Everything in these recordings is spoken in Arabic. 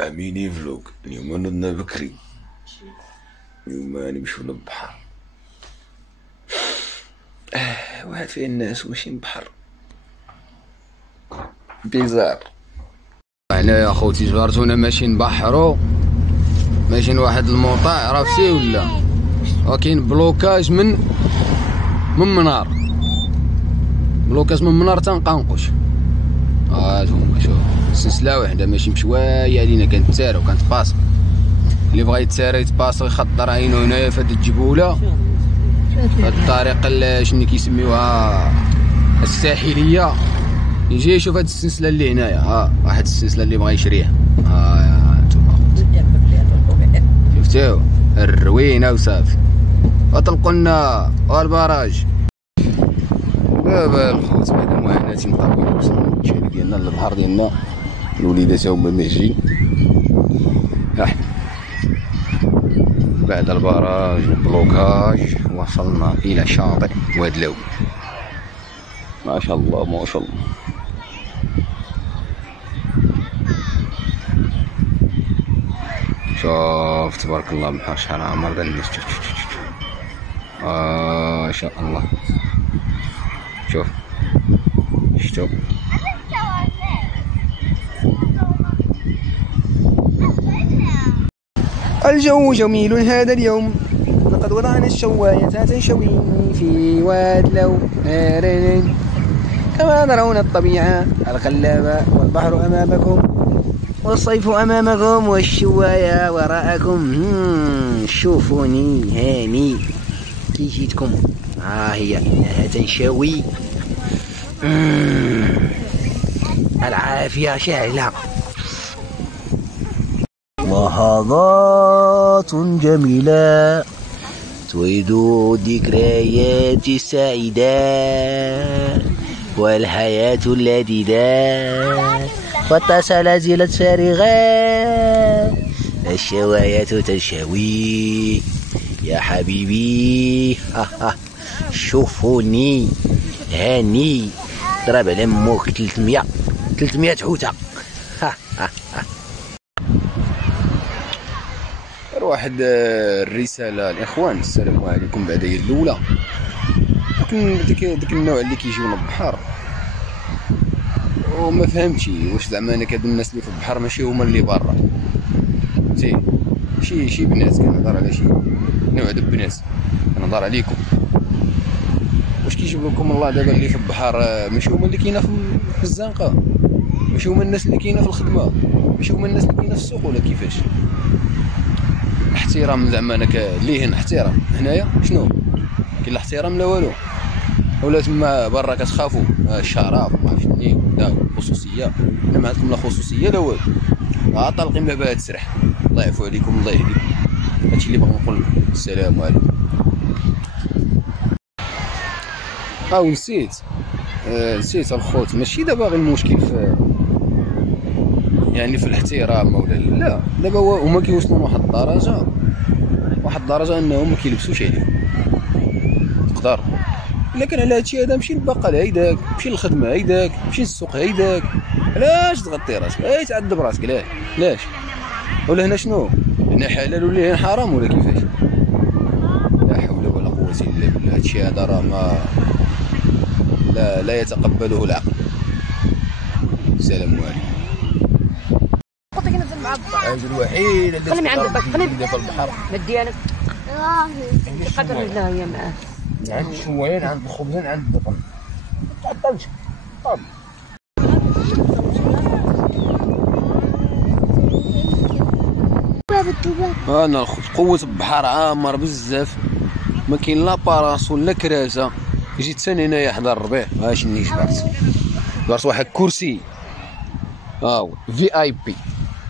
اميني فلوق. اليوم نضنا بكري، اليوم نمشيو للبحر. واحد فيه الناس ماشيين بحر بيزار. هنايا خوتي جبرتونا ماشيين نبحرو، ماشيين واحد الموطع عرفتي ولا، وكاين بلوكاج من منار، بلوكاج من منار تنقنقش. هانتوما شوف السلسله وحده ماشي بشويه علينا، كانت تسارى وكانت باص، اللي بغا يتسارى يتباص يخطر عينو هنايا في هاد الجبوله، هاد الطريق شنو كيسميوها الساحليه، يجي يشوف هاد السلسله اللي هنايا. واحد السلسله اللي بغا يشريها، هانتوما شفتوه الروينه وصافي. وطلقوا لنا البراج دابا الخوت بعد المعاناه مطابقين وصلنا للجهه ديالنا للبحر ديالنا. الوليدات هما ماجيين بعد البراج والبلوكاج وصلنا الى شاطئ وادلو. ما شاء الله ما شاء الله. شوف تبارك الله البحر شحال عامر دا الناس. شوف ما شاء الله. شوف شتو الجو جميل هذا اليوم، لقد وضعنا الشواية تنشويني في وادلو. كما ترون الطبيعة الخلابة والبحر أمامكم والصيف أمامكم والشواية وراءكم. شوفوني هاني كي جيتكم، ها هي تنشوي. العافية شاعلة. لحظات جميلة تعيد الذكريات السعيدة والحياة اللذيذة، والسلاسل فارغة، الشواية تنشوي يا حبيبي. شوفوني هاني ضرب على موك 300 حوتة. واحد الرساله الاخوان، السلام عليكم. بعد هي الاولى داك النوع اللي كيجيونا البحر وما فهمتش واش زعما انا هاد الناس اللي في البحر ماشي هما اللي برا، فهمتي؟ شي بنات كنهضر على شي نوع د البنات كنهضر عليكم. واش كيجيب لكم الله دابا اللي في البحر ماشي هما اللي كاينه في الزنقه، ماشي هما الناس اللي كاينه في الخدمه، ماشي هما الناس اللي كاينه في السوق، ولا كيفاش؟ احترام زعما انا ليه هنا احترام، هنايا شنو كاين لا احترام لا والو، ولا تما برا كتخافوا الشراب ما عرفتش منين لا خصوصيه. هنا ما عندكم لا خصوصيه لا والو، طالقين بابا هاد السرح. الله يعفو عليكم الله يهديكم، هادشي اللي بغا نقول لكم. السلام عليكم. نسيت الخوت، ماشي دابا غير المشكل في يعني في الاحترام ولا لا، دابا هما كيوصلوا لواحد الدرجه انهم ما كيلبسوش عليهم. تقدر الا كان على هادشي هذا مشي للبقال هيداك، مشي للخدمه هيداك، مشي للسوق هيداك، علاش تغطي راسك؟ تعذب راسك علاش؟ ولا هنا شنو؟ هنا حلال ولا هنا حرام ولا كيفاش؟ لا حول ولا قوه الا بالله. هادشي هذا راه ما لا يتقبله العقل. السلام عليكم. الحاجة الوحيدة اللي خلي عند في البحر ديالك قدر الله هي معاه. عند الشوايين، عند الخبزين، عند البطن. تعطلش طب. انا الخوت قوة البحر عامر بزاف، ما كاين لا باراسول لا كراسة. جيت ثاني هنايا حدا الربيع، شني جبرت واحد كرسي VIP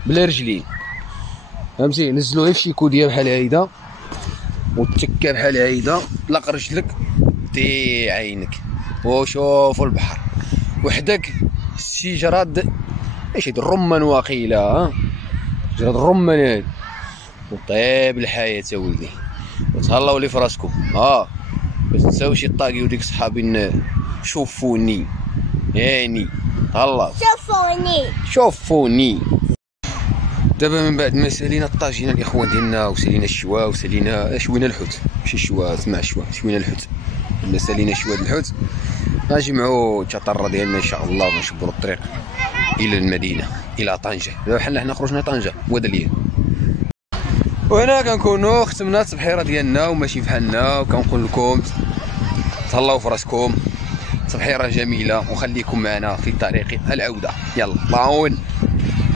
بلا رجلين، فهمتي؟ نزلوه في شي كوديه بحال هيدا وتكا بحال هيدا، طلق رجلك دي عينك وشوفوا البحر وحدك. الشجرات ايش هاد الرمان واقيلا، شجرة الرمان هادي، وطيب الحياة ولدي، وتهلاو لي فراسكم. ما تنساوش الطاقي وديك صحابي. شوفوني هاني، تهلاو. شوفوني دابا من بعد ما سالينا الطاجينه الاخوان ديالنا وسالينا الشوا وسالينا شوينا الحوت، ماشي الشوا، سمع الشوا، شوينا الحوت. لما سالينا شويه الحوت غنجمعوا التطر ديالنا ان شاء الله ونشبروا الطريق الى المدينه، الى طنجه. دابا بحال حنا خرجنا طنجه ودليل، وهنا كنكونوا ختمنا التبحيره ديالنا وماشي بحالنا، وكنقول لكم تهلاو في راسكم، تبحيره جميله، وخليكم معنا في طريق العوده. يلا طاون.